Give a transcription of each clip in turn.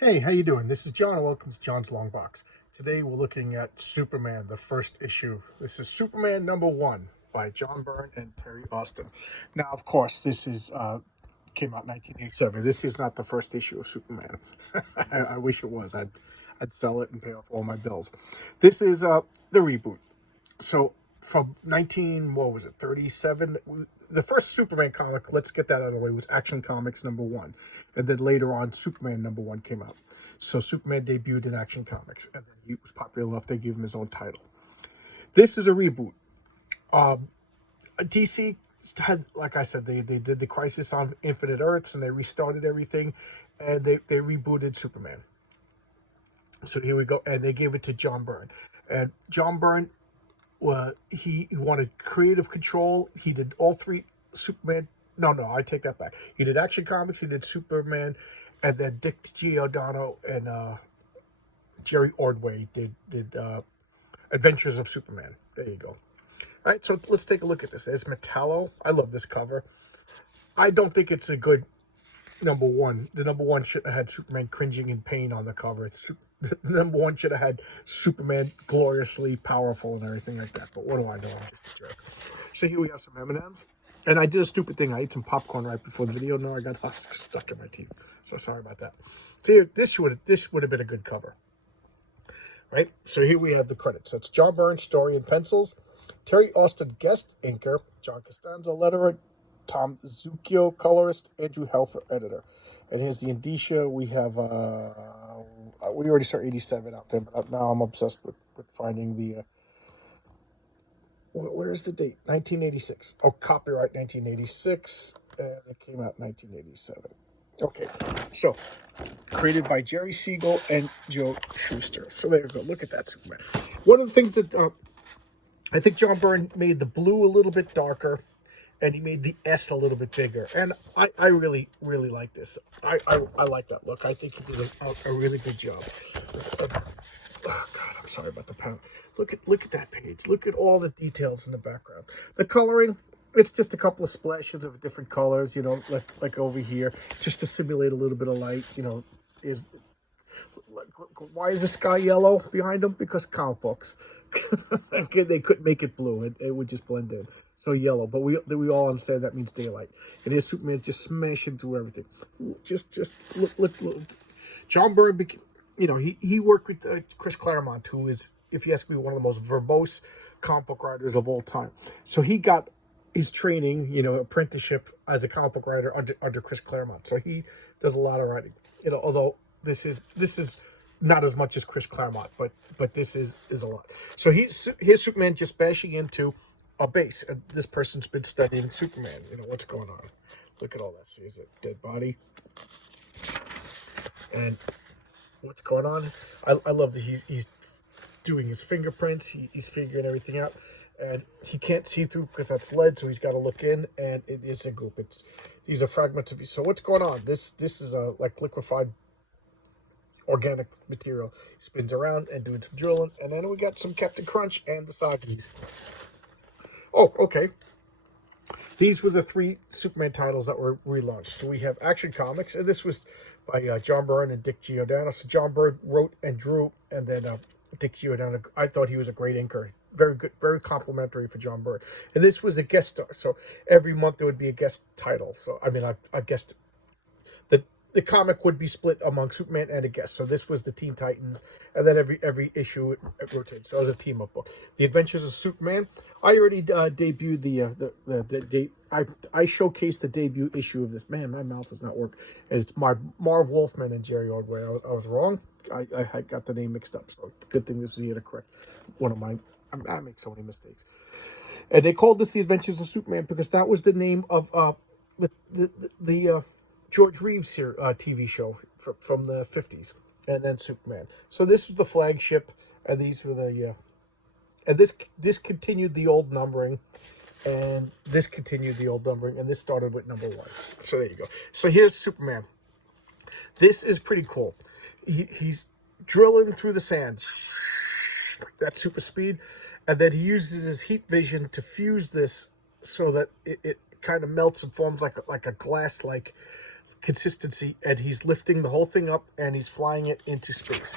Hey, how you doing? This is John, and welcome to John's Long Box. Today we're looking at Superman, the first issue. This is Superman #1 by John Byrne and Terry Austin. Now, of course, this is came out in 1987. This is not the first issue of Superman. I wish it was. I'd sell it and pay off all my bills. This is the reboot. So from 19, what was it, 37? The first Superman comic, let's get that out of the way, was Action Comics #1. And then later on, Superman #1 came out. So Superman debuted in Action Comics. And then he was popular enough, they gave him his own title. This is a reboot. DC had, like I said, they did the Crisis on Infinite Earths, and they restarted everything. And they rebooted Superman. So here we go. And they gave it to John Byrne. And John Byrne, he wanted creative control. He did all three Superman. No, I take that back. He did Action Comics, he did Superman, and then Dick Giordano and Jerry Ordway did Adventures of Superman. There you go. All right, so let's take a look at this. There's Metallo. I love this cover. I don't think it's a good #1. The #1 should have had Superman cringing in pain on the cover. The #1 should have had Superman gloriously powerful and everything like that. But what do I know? I'm just a jerk. So here we have some M&Ms. And I did a stupid thing. I ate some popcorn right before the video. Now I got husks stuck in my teeth. So sorry about that. So here, this would have been a good cover. Right? So here we have the credits. That's John Byrne, story and pencils. Terry Austin, guest inker. John Costanzo, letterer. Tom Zucchio, colorist. Andrew Helfer, editor. And here's the indicia. We have, we already saw 87 out there, but now I'm obsessed with finding the, where's the date? 1986. Oh, copyright 1986, and it came out 1987. Okay, so created by Jerry Siegel and Joe Shuster. So there you go. Look at that Superman. One of the things that I think John Byrne made the blue a little bit darker, and he made the S a little bit bigger. And I really, really like this. I like that look. I think he did a really good job. Oh, God, I'm sorry about the pound. Look at that page. Look at all the details in the background. The coloring, it's just a couple of splashes of different colors, you know, like over here, just to simulate a little bit of light, you know. Why is the sky yellow behind them? Because comic books. They couldn't make it blue. It would just blend in. So yellow, but we all understand that means daylight. And here's Superman just smashing through everything. Just look. John Byrne, you know, he worked with Chris Claremont, who is, if you ask me, one of the most verbose comic book writers of all time. So he got his training, you know, apprenticeship as a comic book writer under Chris Claremont. So he does a lot of writing. You know, although this is not as much as Chris Claremont, but this is a lot. So here's Superman just bashing into a base. And this person's been studying Superman. You know, what's going on? Look at all that. See, is a dead body. And what's going on? I love that he's doing his fingerprints. He's figuring everything out. And he can't see through because that's lead, so he's got to look in, and it is a goop. These are fragments of. So what's going on? This is a like liquefied organic material. He spins around and doing some drilling, and then we got some Captain Crunch and the Sagis. Oh, okay. These were the 3 Superman titles that were relaunched. So we have Action Comics, and this was by John Byrne and Dick Giordano. So John Byrne wrote and drew, and then Dick Giordano, I thought he was a great inker. Very good, very complimentary for John Byrne. And this was a guest star. So every month there would be a guest title. So, I mean, a guest. The comic would be split among Superman and a guest. So this was the Teen Titans, and then every issue it rotated. So it was a team up book. The Adventures of Superman. I already debuted the I showcased the debut issue of this. Man, my mouth does not work. And it's Marv Wolfman and Jerry Ordway. I was wrong. I got the name mixed up. So good thing this is here to correct one of mine. I make so many mistakes. And they called this the Adventures of Superman because that was the name of the George Reeves TV show from the 50s, and then Superman. So this was the flagship, and these were the and this continued the old numbering, and this continued the old numbering, and this started with #1. So there you go. So here's Superman. This is pretty cool. He's drilling through the sand. That's super speed, and then he uses his heat vision to fuse this so that it kind of melts and forms like a glass consistency, and he's lifting the whole thing up and he's flying it into space.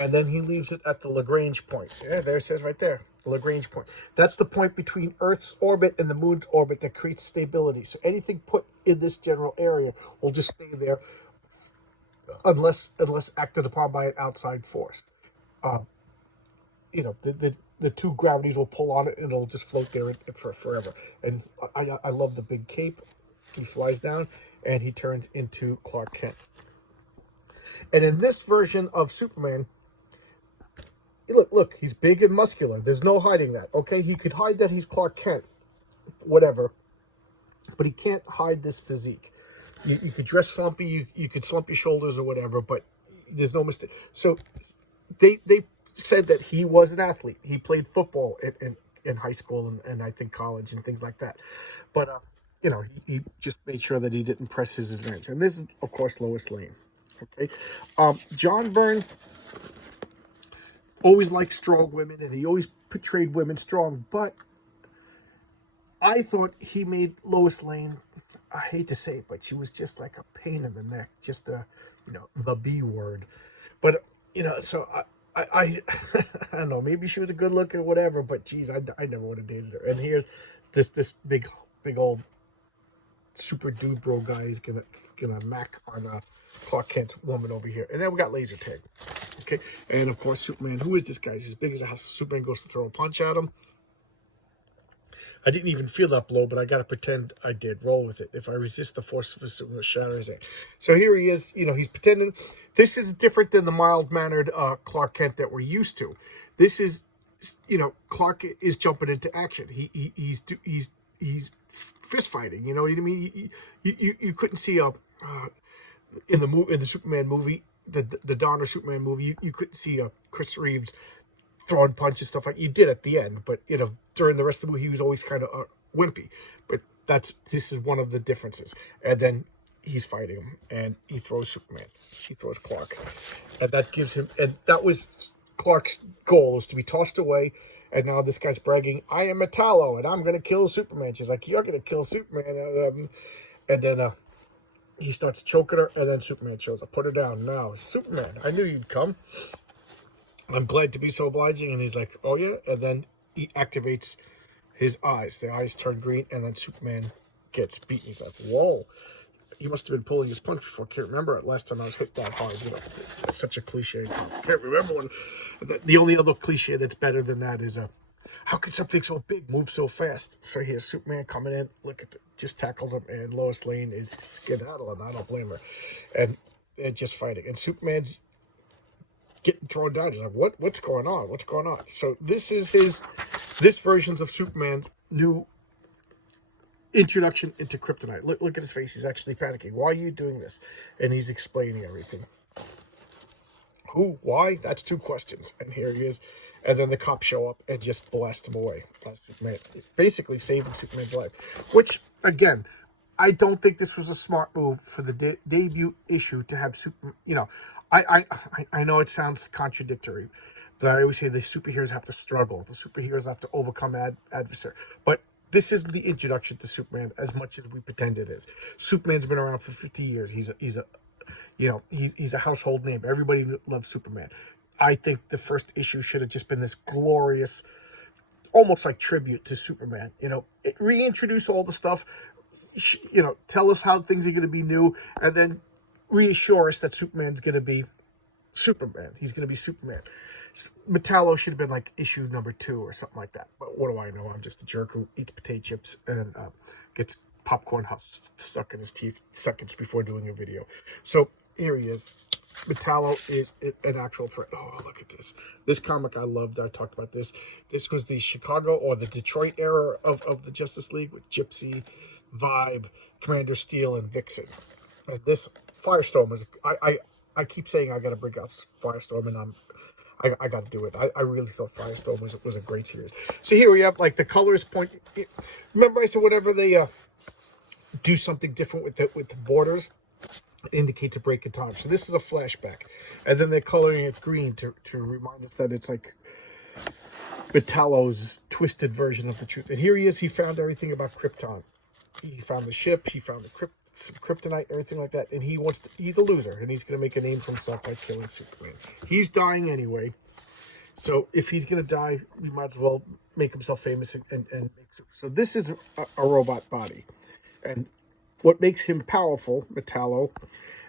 And then he leaves it at the Lagrange point. Yeah, there it says right there, the Lagrange point. That's the point between Earth's orbit and the moon's orbit that creates stability. So anything put in this general area will just stay there unless acted upon by an outside force. You know, the two gravities will pull on it and it'll just float there for forever. And I love the big cape. He flies down and he turns into Clark Kent. And in this version of Superman, look, he's big and muscular. There's no hiding that, okay? He could hide that he's Clark Kent, whatever, but he can't hide this physique. You could dress slumpy, you could slump your shoulders or whatever, but there's no mistake. So they said that he was an athlete. He played football in high school and I think college and things like that. But, you know, he just made sure that he didn't press his advantage. And this is, of course, Lois Lane. Okay, John Byrne always liked strong women, and he always portrayed women strong. But I thought he made Lois Lane, I hate to say it, but she was just like a pain in the neck, just the B word. But so I I don't know, maybe she was a good looker or whatever, but geez, I never would have dated her. And here's this big old super dude bro guy is gonna mac on Clark Kent's woman over here. And then we got laser tag. Okay, and of course Superman. Who is this guy? He's as big as a house. Superman goes to throw a punch at him. I didn't even feel that blow, but I gotta pretend I did. Roll with it. If I resist the force of his Superman, shatter his head. So here he is. He's pretending. This is different than the mild-mannered Clark Kent that we're used to. This is, Clark is jumping into action. He's fist fighting. You know what I mean? You couldn't see in the Superman movie, the Donner Superman movie. You couldn't see Chris Reeves throwing punches, stuff like you did at the end. But during the rest of the movie, he was always kind of wimpy. But this is one of the differences. And then he's fighting him, and he throws Superman. He throws Clark, and that gives him. And that was Clark's goal, was to be tossed away. And now this guy's bragging, "I am Metallo, and I'm going to kill Superman." She's like, "You're going to kill Superman." And then he starts choking her, and then Superman shows up. Put her down now, Superman. I knew you'd come. I'm glad to be so obliging. And he's like, "Oh yeah," and then he activates his eyes. The eyes turn green, and then Superman gets beaten. He's like, "Whoa." He must have been pulling his punch before. Can't remember it last time I was hit that hard. It's such a cliche. Can't remember one. The only other cliche that's better than that is how could something so big move so fast? So here's Superman coming in. Look at just tackles him, and Lois Lane is skedaddling. I don't blame her. And they're just fighting. And Superman's getting thrown down. He's like, what's going on? What's going on? So this is this version's of Superman's new introduction into kryptonite. Look at his face. He's actually panicking. "Why are you doing this?" And he's explaining everything. Who? Why? That's two questions. And here he is. And then the cops show up and just blast him away. Superman, basically saving Superman's life. Which, again, I don't think this was a smart move for the debut issue to have Superman. I know it sounds contradictory. But I always say the superheroes have to struggle. The superheroes have to overcome adversary. But this isn't the introduction to Superman as much as we pretend it is. Superman's been around for 50 years. He's a household name. Everybody loves Superman. I think the first issue should have just been this glorious, almost like tribute to Superman. Reintroduce all the stuff. Tell us how things are going to be new, and then reassure us that Superman's going to be Superman. He's going to be Superman. Metallo should have been like issue number 2 or something like that. But what do I know? I'm just a jerk who eats potato chips and gets popcorn stuck in his teeth seconds before doing a video. So here he is. Metallo is an actual threat. Oh, look at this. This comic I loved. I talked about this. This was the Chicago or the Detroit era of the Justice League with Gypsy, Vibe, Commander Steel, and Vixen. And this Firestorm was... I keep saying I got to bring up Firestorm, and I got to do it. I really thought Firestorm was a great series. So here we have like the colors point. Remember I said whenever they do something different with the borders, it indicates a break in time. So this is a flashback, and then they're coloring it green to remind us that it's like Metallo's twisted version of the truth. And here he is. He found everything about Krypton. He found the ship. He found the some kryptonite, everything like that, and he's a loser, and he's going to make a name for himself by killing Superman. He's dying anyway, so if he's going to die, we might as well make himself famous and make. So this is a robot body, and what makes him powerful, Metallo,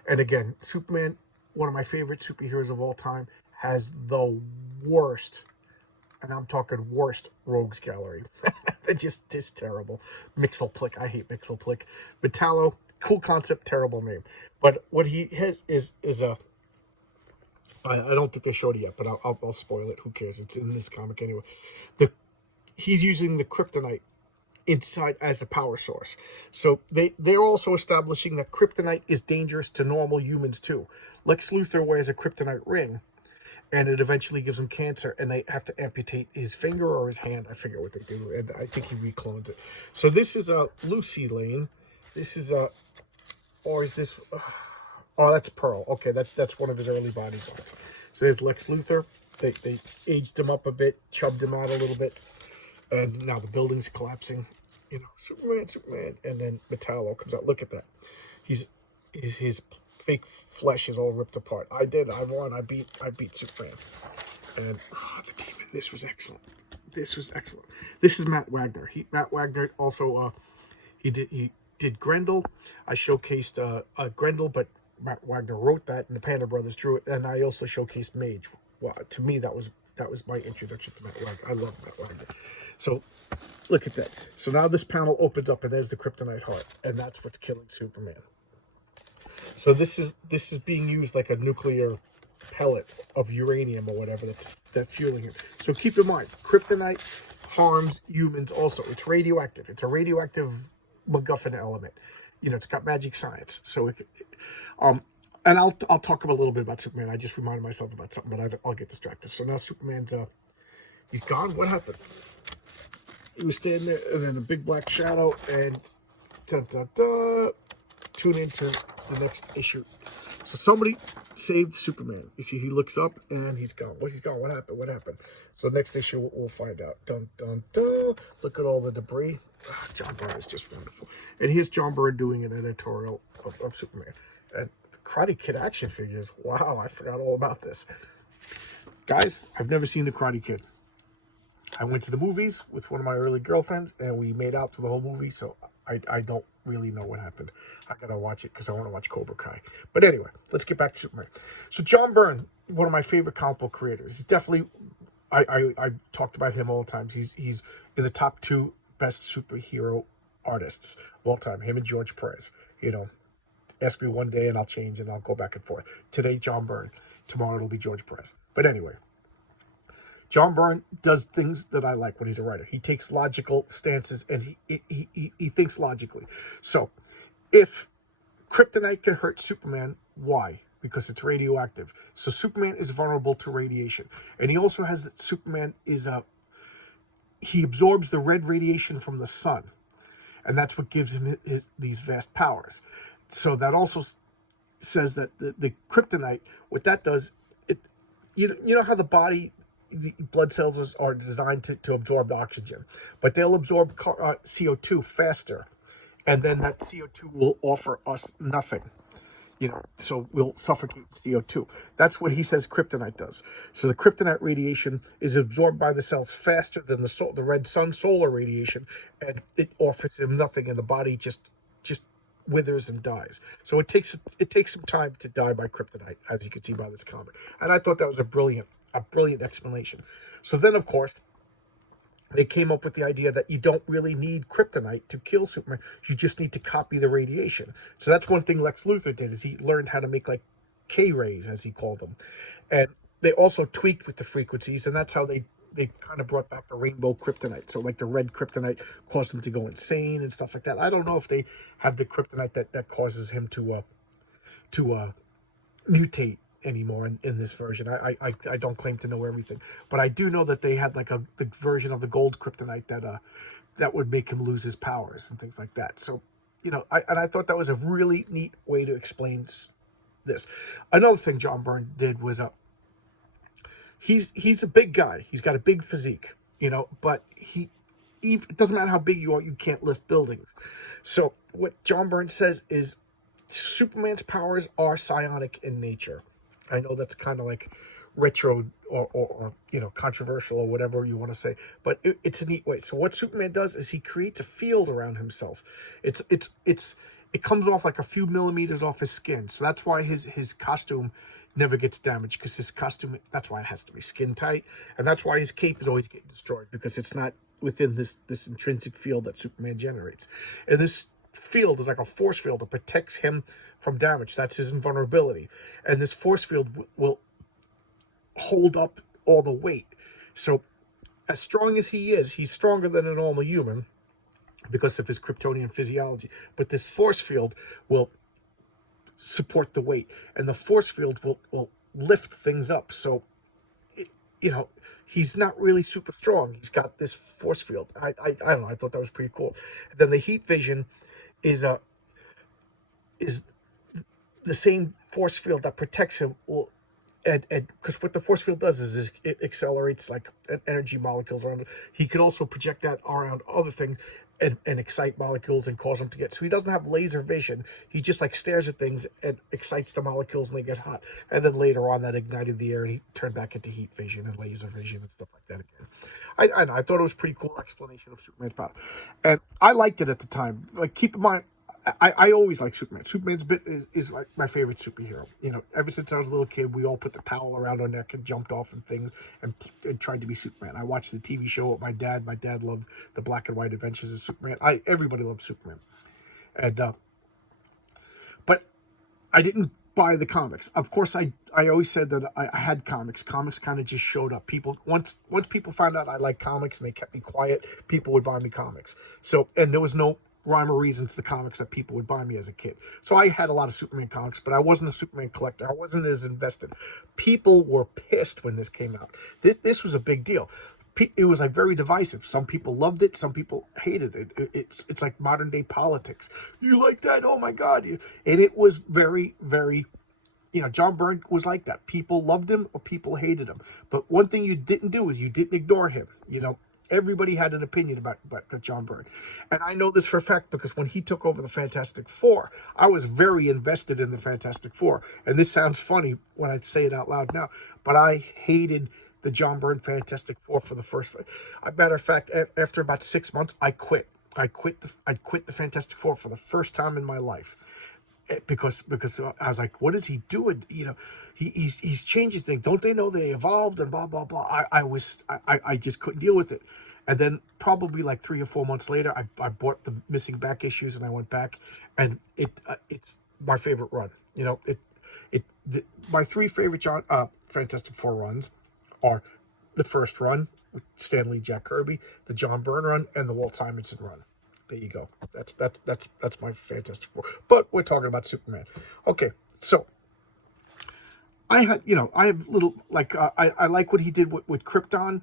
and again, Superman, one of my favorite superheroes of all time, has the worst, and I'm talking worst, rogues gallery. It's just terrible. Mixelplick, I hate Mixelplick. Metallo, cool concept, terrible name. But what he has is a, I don't think they showed it yet, but I'll spoil it. Who cares? It's in this comic anyway. He's using the kryptonite inside as a power source. So they're also establishing that kryptonite is dangerous to normal humans too. Lex Luthor wears a kryptonite ring, and it eventually gives him cancer, and they have to amputate his finger or his hand. I forget what they do, and I think he reclones it. So this is a Lois Lane. This is a, or is this? Oh, that's Pearl. Okay, that's one of his early body parts. So there's Lex Luthor. They aged him up a bit, chubbed him out a little bit, and now the building's collapsing. You know, Superman, and then Metallo comes out. Look at that. His fake flesh is all ripped apart. I won. I beat Superman. And the demon. This was excellent. This is Matt Wagner. Matt Wagner also he did Grendel. I showcased Grendel, but Matt Wagner wrote that, and the Panda Brothers drew it. And I also showcased Mage. Well, to me, that was my introduction to Matt Wagner. I love Matt Wagner. So look at that. So now this panel opens up, and there's the kryptonite heart, and that's what's killing Superman. So this is being used like a nuclear pellet of uranium or whatever that's fueling him. So keep in mind, kryptonite harms humans also. It's radioactive. It's a radioactive MacGuffin element. You know, it's got magic science. So and I'll talk a little bit about Superman. I just reminded myself about something, but I'll get distracted. So now Superman's he's gone. What happened? He was standing there, and then a big black shadow, and tune into the next issue. So somebody saved Superman. You see, he looks up, and he's gone. He's gone. What happened? What happened? So next issue, we'll find out. Dun, dun, dun. Look at all the debris. John Byrne is just wonderful. And here's John Byrne doing an editorial of Superman. And the Karate Kid action figures. Wow, I forgot all about this. Guys, I've never seen the Karate Kid. I went to the movies with one of my early girlfriends, and we made out for the whole movie, so I don't really know what happened. I gotta watch it because I want to watch Cobra Kai. But anyway, let's get back to Superman. So John Byrne, one of my favorite comic book creators. He's definitely, I talked about him all the time. He's in the top 2 best superhero artists of all time, him and George Perez. You know, ask me one day and I'll change and I'll go back and forth. Today, John Byrne. Tomorrow, it'll be George Perez. But anyway, John Byrne does things that I like when he's a writer. He takes logical stances, and he thinks logically. So, if kryptonite can hurt Superman, why? Because it's radioactive. So Superman is vulnerable to radiation. And he also has that Superman is he absorbs the red radiation from the sun. And that's what gives him these vast powers. So that also says that the kryptonite, what that does, you know how the blood cells are designed to absorb oxygen, but they'll absorb CO2 faster, and then that CO2 will offer us nothing. You know, so we'll suffocate CO2. That's what he says kryptonite does. So the kryptonite radiation is absorbed by the cells faster than the red sun solar radiation, and it offers him nothing, and the body just withers and dies. So it takes some time to die by kryptonite, as you can see by this comic. And I thought that was a brilliant explanation. So then, of course, they came up with the idea that you don't really need kryptonite to kill Superman. You just need to copy the radiation. So that's one thing Lex Luthor did, is he learned how to make like K-rays, as he called them. And they also tweaked with the frequencies, and that's how they kind of brought back the rainbow kryptonite. So like the red kryptonite caused him to go insane and stuff like that. I don't know if they have the kryptonite that causes him to mutate anymore in this version. I don't claim to know everything, but I do know that they had like the version of the gold kryptonite that would make him lose his powers and things like that. So, you know, I thought that was a really neat way to explain this. Another thing John Byrne did was he's a big guy. He's got a big physique, you know, but it doesn't matter how big you are, you can't lift buildings. So what John Byrne says is Superman's powers are psionic in nature. I know that's kind of like retro or controversial or whatever you want to say, but it's a neat way. So what Superman does is he creates a field around himself. It comes off like a few millimeters off his skin, so that's why his costume never gets damaged, because his costume, that's why it has to be skin tight, and that's why his cape is always getting destroyed, because it's not within this intrinsic field that Superman generates. And this field is like a force field that protects him from damage. That's his invulnerability, and this force field will hold up all the weight. So as strong as he is, he's stronger than a normal human because of his Kryptonian physiology, but this force field will support the weight, and the force field will lift things up. So he's not really super strong. He's got this force field. I don't know, I thought that was pretty cool. And then the heat vision is the same force field that protects him. And because what the force field does is it accelerates like energy molecules around it. He could also project that around other things and excite molecules and cause them to get, so he doesn't have laser vision. He just like stares at things and excites the molecules and they get hot. And then later on that ignited the air and he turned back into heat vision and laser vision and stuff like that again. I thought it was a pretty cool explanation of Superman's power. And I liked it at the time. Like, keep in mind, I always like Superman. Superman's is like my favorite superhero. Ever since I was a little kid, we all put the towel around our neck and jumped off and things and tried to be Superman. I watched the TV show with my dad. My dad loved the black and white adventures of Superman. Everybody loved Superman. And but I didn't buy the comics. Of course, I always said that I had comics. Comics kind of just showed up. People once people found out I liked comics and they kept me quiet, people would buy me comics. So, and there was no rhyme or reason to the comics that people would buy me as a kid. So I had a lot of Superman comics, but I wasn't a Superman collector. I wasn't as invested. People were pissed when this came out. This was a big deal. It was like very divisive. Some people loved it. Some people hated it. It's like modern day politics. You like that? Oh my God. And it was very, very, John Byrne was like that. People loved him or people hated him. But one thing you didn't do is you didn't ignore him. Everybody had an opinion about John Byrne. And I know this for a fact because when he took over the Fantastic Four, I was very invested in the Fantastic Four. And this sounds funny when I say it out loud now, but I hated the John Byrne Fantastic Four for the first. Matter of fact, after about 6 months, I quit. I quit the Fantastic Four for the first time in my life. Because I was like, what is he doing? He's changing things. Don't they know they evolved and blah blah blah. I just couldn't deal with it. And then probably like 3 or 4 months later, I bought the missing back issues and I went back, and it's my favorite run. My 3 favorite Fantastic Four runs are the first run with Stan Lee, Jack Kirby, the John Byrne run, and the Walt Simonson run. There you go. That's my Fantastic Four. But we're talking about Superman. Okay, so I have little like I like what he did with Krypton.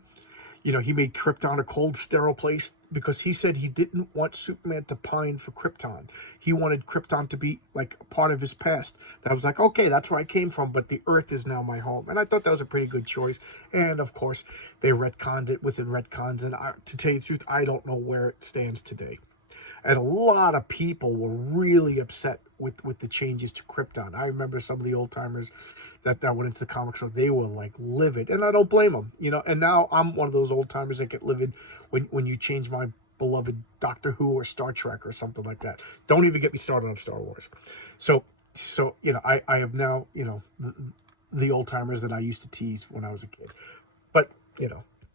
He made Krypton a cold, sterile place because he said he didn't want Superman to pine for Krypton. He wanted Krypton to be like a part of his past. That was like, okay, that's where I came from, but the Earth is now my home. And I thought that was a pretty good choice. And of course, they retconned it within retcons. And to tell you the truth, I don't know where it stands today. And a lot of people were really upset with the changes to Krypton. I remember some of the old timers that went into the comic show, they were like livid, and I don't blame them, and now I'm one of those old timers that get livid when you change my beloved Doctor Who or Star Trek or something like that. Don't even get me started on Star Wars. So I have now, the old timers that I used to tease when I was a kid. But,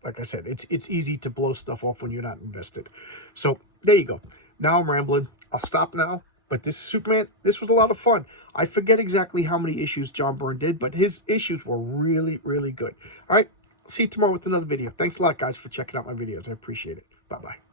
like I said, it's easy to blow stuff off when you're not invested. So there you go. Now I'm rambling. I'll stop now. But this Superman, this was a lot of fun. I forget exactly how many issues John Byrne did, but his issues were really, really good. All right. See you tomorrow with another video. Thanks a lot, guys, for checking out my videos. I appreciate it. Bye-bye.